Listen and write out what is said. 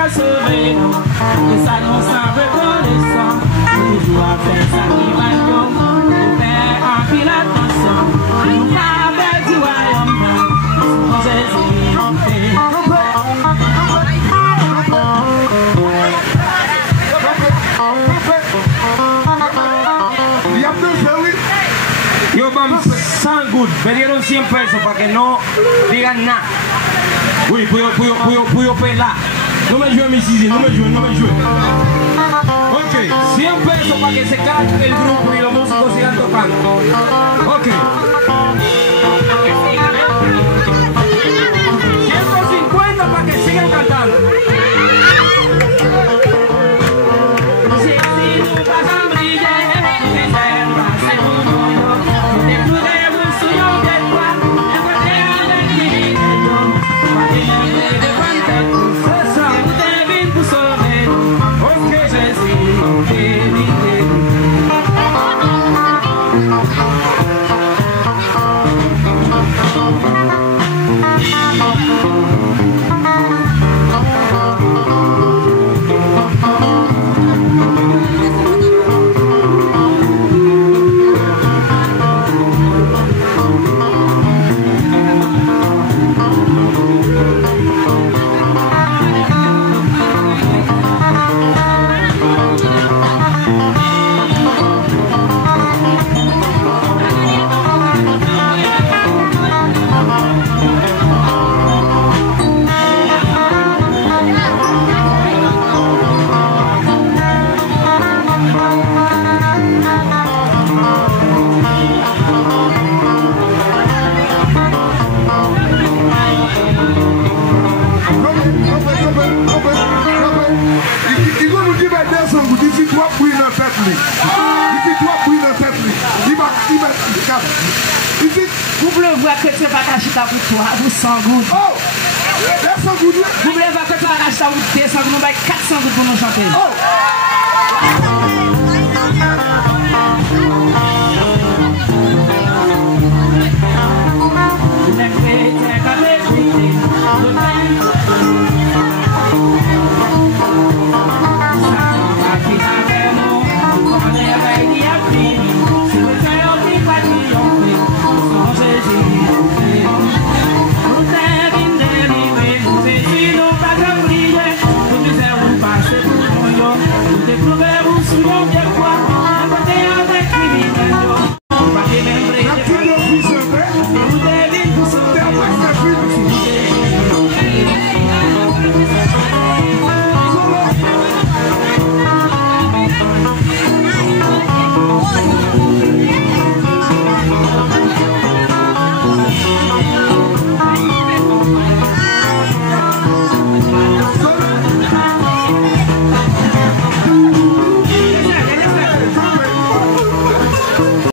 qu'à sauver nous. Et ça nous semble reconnaissant. Toujours à faire ça qui va nous faire un fil attention. Nous pas avec du royaume. Nous Jésus. Yo vamos san good, me dieron 100 pesos para que no digan nada. Uy, puyo pelar. No me ayude mi sisi, no me ayude. Ok, 100 pesos para que se caiga el grupo y los músicos sigan tocando. Ok. 150 para que sigan cantando. Vous voulez voir que tu vas cacher ta pour toi, vous 100 gouttes. Oh! 200 gouttes. Vous voulez voir que tu vas cacher ta pour 200 gouttes, nous 400 gouttes pour nous chanter. Oh!